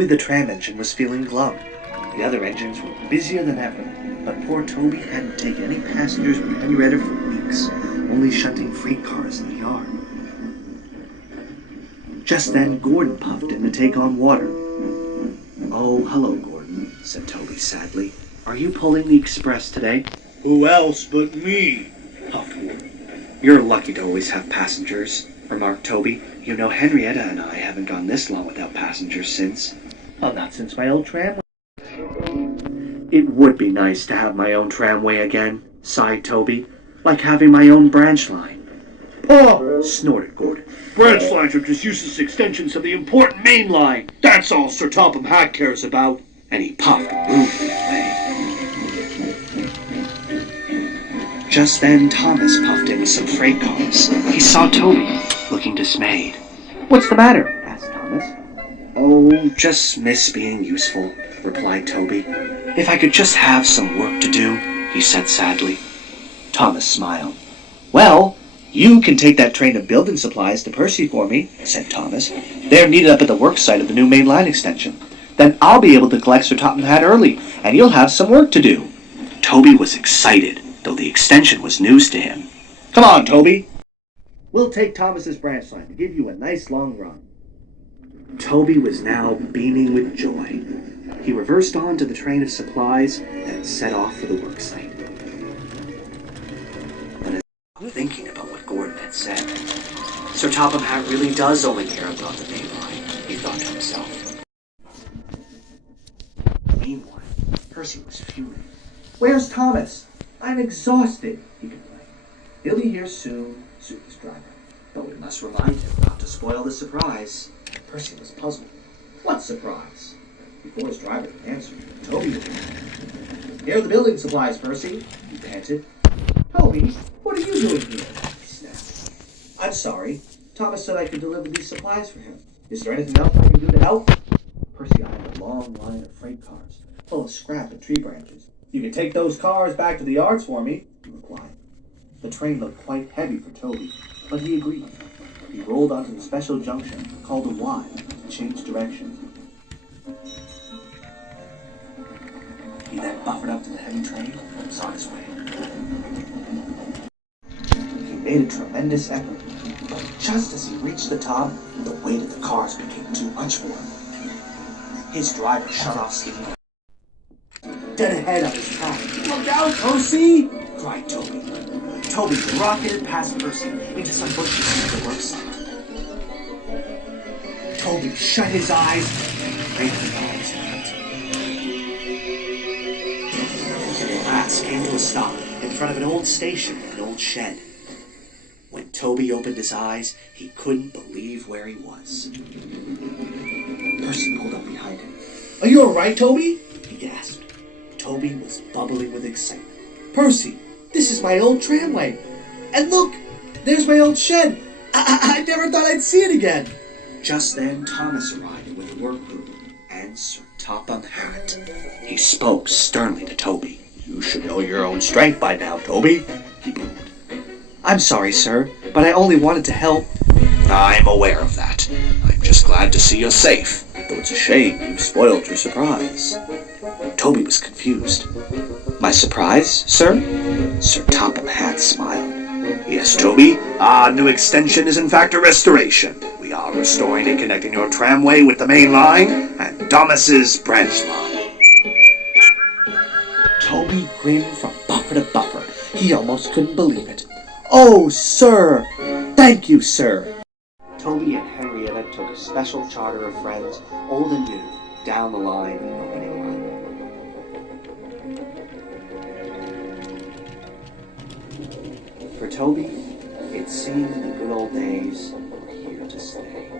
Toby the tram engine was feeling glum. The other engines were busier than ever, but poor Toby hadn't taken any passengers with Henrietta for weeks, only shunting freight cars in the yard. Just then, Gordon puffed in to take on water. "Oh, hello, Gordon," said Toby sadly. "Are you pulling the express today?" "Who else but me?" puffed Gordon. "You're lucky to always have passengers," remarked Toby. "You know, Henrietta and I haven't gone this long without passengers since." "Well, not since my old tramway." "It would be nice to have my own tramway again," sighed Toby. "Like having my own branch line." "Oh!" snorted Gordon. "Branch lines are just useless extensions of the important main line. That's all Sir Topham Hatt cares about." And he puffed rudely away. Just then, Thomas puffed in with some freight cars. He saw Toby, looking dismayed. "What's the matter?" asked Thomas. "Oh, just miss being useful," replied Toby. "If I could just have some work to do," he said sadly. Thomas smiled. "Well, you can take that train of building supplies to Percy for me," said Thomas. "They're needed up at the work site of the new main line extension. Then I'll be able to collect Sir Topham Hatt early, and you'll have some work to do." Toby was excited, though the extension was news to him. "Come on, Toby. We'll take Thomas's branch line to give you a nice long run." Toby was now beaming with joy. He reversed on to the train of supplies and set off for the work site. But as he was thinking about what Gordon had said, Sir Topham Hatt really does only care about the main line, he thought to himself. Meanwhile, Percy was fuming. "Where's Thomas? I'm exhausted," he complained. "He'll be here soon," soothed his driver. "But we must remind him not to spoil the surprise." Percy was puzzled. What surprise? Before his driver could answer, Toby appeared. "Here are the building supplies, Percy," he panted. "Toby, what are you doing here?" he snapped. "I'm sorry. Thomas said I could deliver these supplies for him. Is there anything else I can do to help?" Percy eyed a long line of freight cars, full of scrap and tree branches. "You can take those cars back to the yards for me," he replied. The train looked quite heavy for Toby, but he agreed. He rolled onto the special junction, called a Y, to change direction. He then buffered up to the heavy train and was on his way. He made a tremendous effort, but just as he reached the top, the weight of the cars became too much for him. His driver shut off steam. Dead ahead of his track. "Look out, Percy!" cried Toby. Toby rocketed past Percy into some bushes near the work site. Toby shut his eyes and prayed for God's light. He at last came to a stop in front of an old station and an old shed. When Toby opened his eyes, he couldn't believe where he was. Percy pulled up behind him. "Are you all right, Toby?" he gasped. Toby was bubbling with excitement. "Percy, this is my old tramway. And look, there's my old shed. I never thought I'd see it again." Just then, Thomas arrived with the work group and Sir Topham Hatt. He spoke sternly to Toby. "You should know your own strength by now, Toby," he boomed. "I'm sorry, sir, but I only wanted to help." "I'm aware of that. I'm just glad to see you safe, though it's a shame you've spoiled your surprise." Toby was confused. "My surprise, sir?" Sir Topham Hatt smiled. "Yes, Toby, our new extension is in fact a restoration. We are restoring and connecting your tramway with the main line and Thomas's branch line." Toby grinned from buffer to buffer. He almost couldn't believe it. "Oh, sir! Thank you, sir!" Toby and Henrietta took a special charter of friends, old and new, down the line and opening line. For Toby, it seemed the good old days were here to stay.